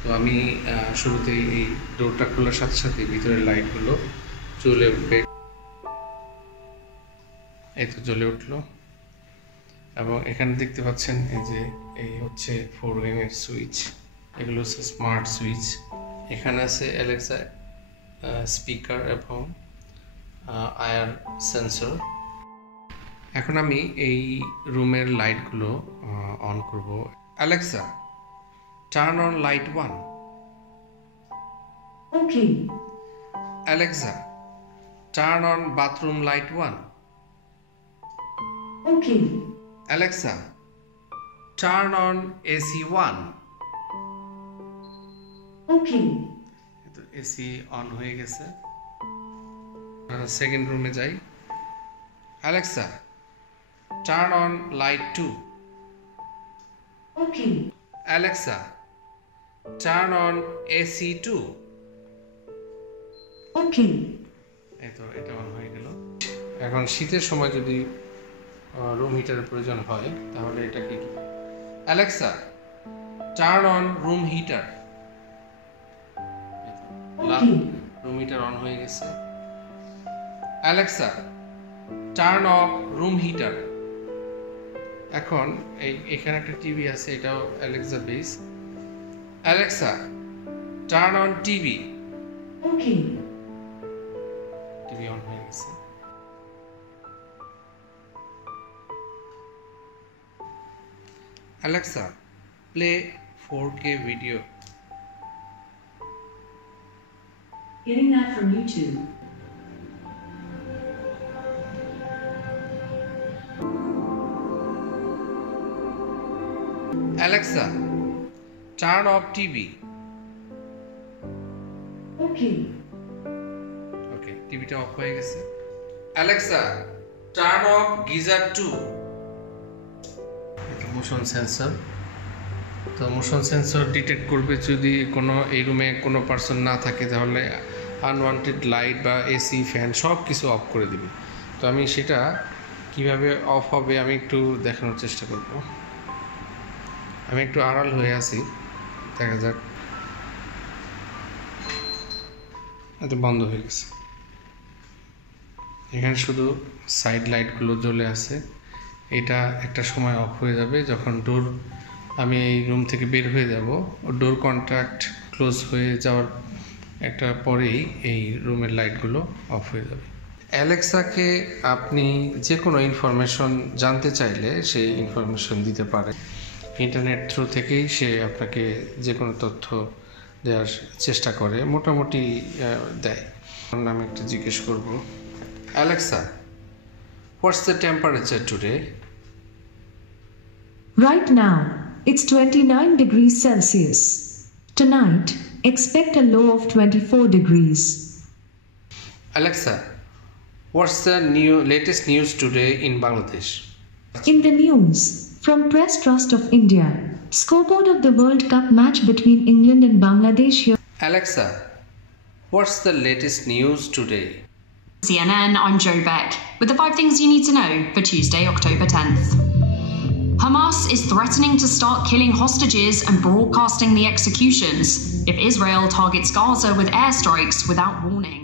তো আমি শুরুতেই এই ডোরটা খোলার সাথে সাথে ভিতরের লাইটগুলো জ্বলে উঠবে। এই তো জ্বলে উঠলো এবং এখানে দেখতে পাচ্ছেন এই যে এই হচ্ছে 4 রিংয়ের সুইচ, এগুলো হচ্ছে স্মার্ট সুইচ। এখানে আছে অ্যালেক্সা স্পিকার এবং আয়ার সেন্সর। এখন আমি এই রুমের লাইটগুলো অন করব। Alexa, turn on light 1। Okay. Alexa, turn on bathroom light 1। Okay. Alexa, turn on AC 1। ওকে। তো এসি অন হয়ে গেছে। সেকেন্ড রুমে যাই। Alexa, turn on light 2। Okay. Alexa, turn on AC 2। ওকে। এই তো এটা অন হয়ে গেল। এখন শীতের সময় যদি রুম হিটারের প্রয়োজন হয় তাহলে এটা কি? Alexa, turn on room heater. Room heater on হয়ে গেছে। Alexa, turn off room heater. এখন এখানে একটা টিভি আছে, এটাও Alexa base. Alexa, turn on TV. Okay. TV on হয়ে গেছে। Alexa, play 4K video. Getting that from YouTube. Alexa, turn off TV. Okay. Okay, টিভিটা অফ হয়ে গেছে। Alexa, turn off geyser 2. Motion sensor. তো মোশন সেন্সর ডিটেক্ট করবে যদি কোনো এই রুমে কোনো পার্সন না থাকে, তাহলে আনওয়ান্টেড লাইট বা এসি ফ্যান সব কিছু অফ করে দিবে। তো আমি সেটা কিভাবে অফ হবে আমি একটু দেখানোর চেষ্টা করব। আমি একটু আড়াল হয়ে আছি, দেখা যাক। এটা বন্ধ হয়ে গেছে। এখানে শুধু সাইড লাইটগুলো জ্বলে আছে। এটা একটা সময় অফ হয়ে যাবে যখন আমি এই রুম থেকে বের হয়ে যাব। ডোর কন্ট্যাক্ট ক্লোজ হয়ে যাওয়ার একটা পরেই এই রুমের লাইটগুলো অফ হয়ে যাবে। অ্যালেক্সাকে আপনি যে কোনো ইনফরমেশন জানতে চাইলে সেই ইনফরমেশন দিতে পারে। ইন্টারনেট থ্রু থেকেই সে আপনাকে যে কোনো তথ্য দেওয়ার চেষ্টা করে, মোটামুটি দেয়। আমি একটু জিজ্ঞেস করব, Alexa, what's the temperature today? Right now, it's 29 degrees Celsius. Tonight, expect a low of 24 degrees. Alexa, what's the latest news today in Bangladesh? In the news, from Press Trust of India, scoreboard of the World Cup match between England and Bangladesh. Alexa, what's the latest news today? CNN, I'm Joe Beck, with the 5 things you need to know for Tuesday, October 10th. Hamas is threatening to start killing hostages and broadcasting the executions if Israel targets Gaza with airstrikes without warning.